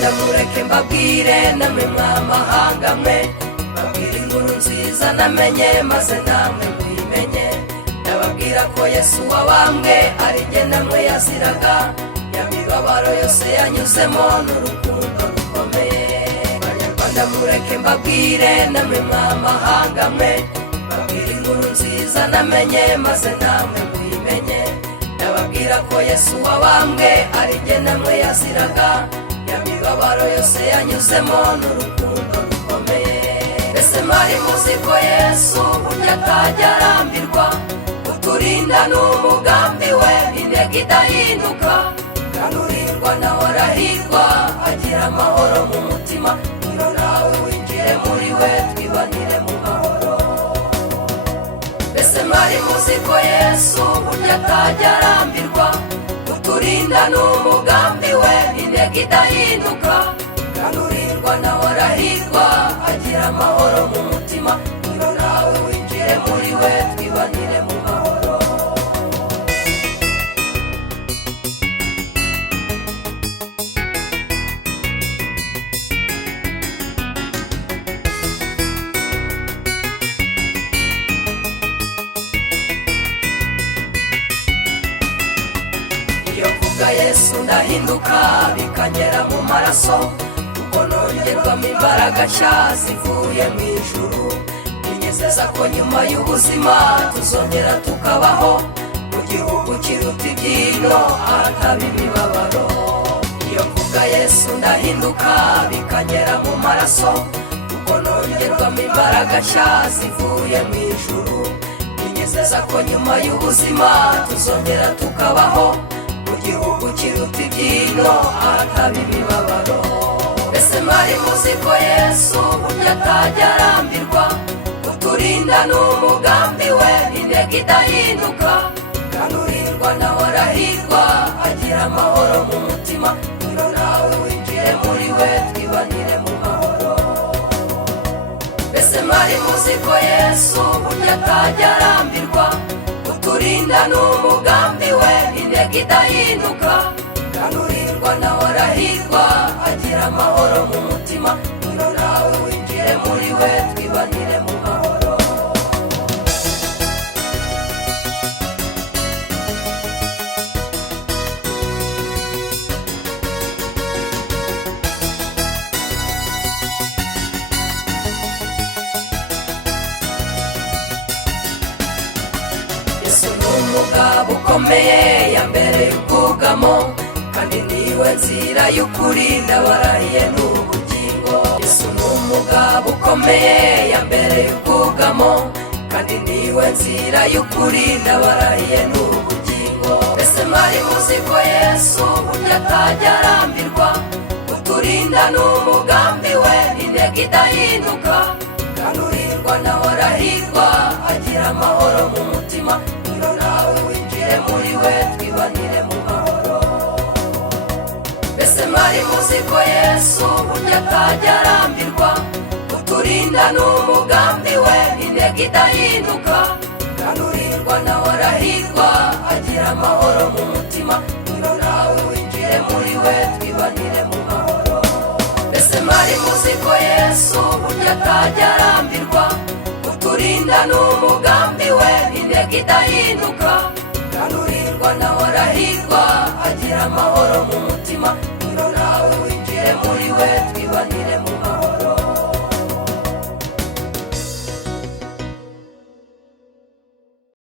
Abanyarwanda mureke mbabwire namwe mw'amahanga mwe, babwire inkuru nziza namenye maze namwe muyimenye. Ndababwira ko Yesu wabambwe ari jye namwe yaziraga, ya mibabaro yose yanyuzemo n'urukundo rukomeye. Abanyarwanda mureke mbabwire namwe mw'amahanga mwe, babwire inkuru nziza namenye maze namwe muyimenye. Ndababwira ko Yesu wabambwe ari jye namwe yaziraga, ya mibabaro yose yanyuzemo n'urukundo rukomeye. Ese mwari muzi ko Yesu burya atajya arambirwa, kuturinda n'umugambi we intego idahinduka, kandi urindwa nawe arahirwa agira amahoro mu mutima. Ngwino nawe winjire muri we twibanire mu mahoro. Ese mwari muzi ko Yesu burya atajya arambirwa, kuturinda n'umugambi we intego idahinduka, kandi urindwa nawe arahirwa agira amahoro mu mutima. Ngwino nawe winjire muri we twibanire mu mahoro. Iyo mvuga Yesu ndahinduka bikagera mu maraso, kuko nongerwamo imbaraga nshya zivuye mu ijuru. Binyizeza ko nyuma y'ubuzima tuzongera tukabaho mu gihugu kiruta ibyino ahataba imibabaro. Iyo mvuga Yesu ndahinduka bikagera mu maraso, kuko nongerwamo imbaraga nshya zivuye mu ijuru. Binyizeza ko nyuma y'ubuzima tuzongera tukabaho mu gihugu kiruta ibyino ahataba imibabaro. Ese mwari muzi ko Yesu burya atajya arambirwa, kuturinda n'umugambi we intego idahinduka, kandi urindwa nawe arahirwa agira amahoro mu mutima. Ngwino nawe winjire muri we twibanire mu mahoro. Ese mwari muzi ko Yesu burya atajya arambirwa, kuturinda n'umugambi we intego idahinduka, kandi urindwa nawe arahirwa agira amahoro mu mutima. Ngwino nawe winjire muri we twibanire mu mahoro. Yesu ni umugabo ukomeye yambereye ubwugamo, kandi niwe nzira y'ukuri ndabarahiye n'ubugingo. Yesu ni umugabo ukomeye yambereye ubwugamo, kandi niwe nzira y'ukuri ndabarahiye n'ubugingo. Ese mwari muzi ko Yesu burya atajya arambirwa, kuturinda n'umugambi we intego idahinduka, kandi urindwa nawe arahirwa agira amahoro mu mutima. Ngwino nawe winjire muri we twibanire mu mahoro. Ese mwari muzi ko Yesu burya atajya arambirwa, kuturinda n'umugambi we intego idahinduka, kandi urindwa nawe arahirwa agira amahoro mu mutima. Ngwino nawe winjire muri we twibanire mu mahoro. Ese mwari muzi ko Yesu burya atajya arambirwa, kuturinda n'umugambi we intego idahinduka, kandi urindwa nawe arahirwa agira amahoro mu mutima. Ngwino nawe winjire muri we